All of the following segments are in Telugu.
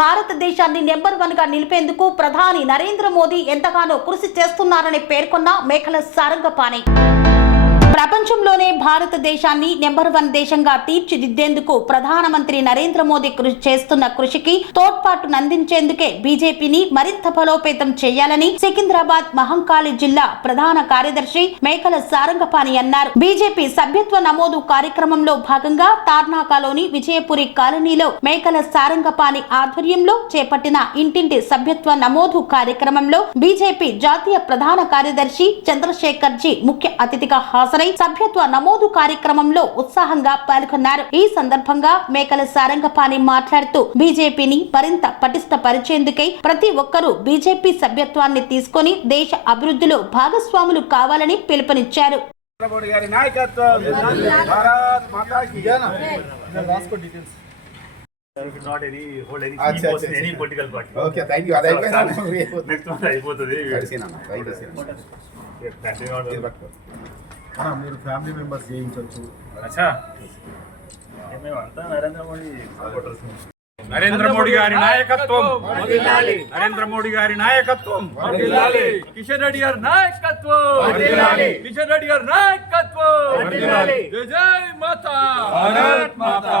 భారతదేశాన్ని నెంబర్ వన్గా నిలిపేందుకు ప్రధాని నరేంద్ర మోదీ ఎంతగానో కృషి చేస్తున్నారని పేర్కొన్న మేకల సారంగపాణి. ప్రపంచంలోనే భారతదేశాన్ని నెంబర్ వన్ దేశంగా తీర్చిదిద్దేందుకు ప్రధానమంత్రి నరేంద్ర మోదీ కృషి చేస్తున్న కృషికి తోడ్పాటునందించేందుకే బీజేపీని మరింత బలోపేతం చేయాలని సికింద్రాబాద్ మహంకాళి జిల్లా ప్రధాన కార్యదర్శి మేకల సారంగపాణి అన్నారు. బీజేపీ సభ్యత్వ నమోదు కార్యక్రమంలో భాగంగా తార్నాకాలోని విజయపురి కాలనీలో మేకల సారంగపాణి ఆధ్వర్యంలో చేపట్టిన ఇంటింటి సభ్యత్వ నమోదు కార్యక్రమంలో బీజేపీ జాతీయ ప్రధాన కార్యదర్శి చంద్రశేఖర్ జీ ముఖ్య అతిథిగా హాజరు సభ్యత్వ నమోదు కార్యక్రమంలో ఉత్సాహంగా పాల్గొన్నారు. ఈ సందర్భంగా మేకల సారంగపాణి మాట్లాడుతూ బీజేపీని మరింత పటిష్టపరిచేందుకై ప్రతి ఒక్కరూ బీజేపీ సభ్యత్వాన్ని తీసుకొని దేశ అభివృద్ధిలో భాగస్వాములు కావాలని పిలుపునిచ్చారు. గారి నాయకత్వం. భారత్ మంత్ అయిపోతుంది మీరు ఫ్యామిలీ మెంబర్స్ చేయించవచ్చు నరేంద్ర మోడీ సపోర్టర్స్ నరేంద్ర మోడీ గారి నాయకత్వం. నరేంద్ర మోడీ గారి నాయకత్వం. కిషన్ రెడ్డి గారి నాయకత్వం. కిషన్ రెడ్డి గారి నాయకత్వం. జై Jai Mata. Bharat Mata.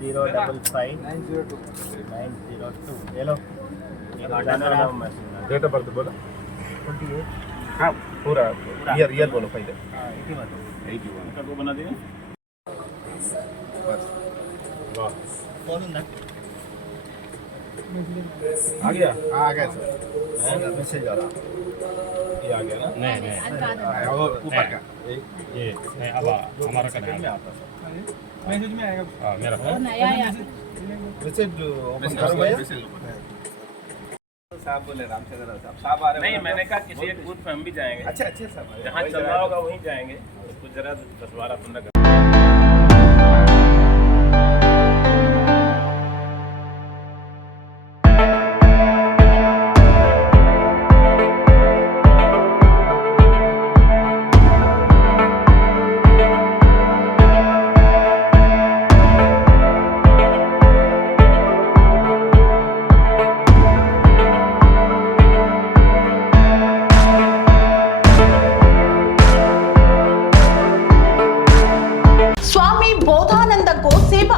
Zero double five nine zero two nine zero two ये लो डेट ऑफ़ बर्थ बोलो ट्वेंटी एट हाँ पूरा ईयर ईयर बोलो पहले एटी वन का दो बना दिए आ गया आ गया सर मैसेज आ रहा ये आ नहीं नहीं। हाँ, वो ऊपर का। ये नहीं अब हमारा का नहीं आता मैसेज में आएगा। हाँ मेरा मैसेज ओपन करो भैया साहब बोले रामचंद्र साहब। साहब आ रहे नहीं मैंने कहा किसी एक बूथ पे हम भी जाएँगे। अच्छा अच्छा साहब। जहाँ चल रहा होगा वहीं जाएँगे। कुछ जरा दस बारह पंद्रह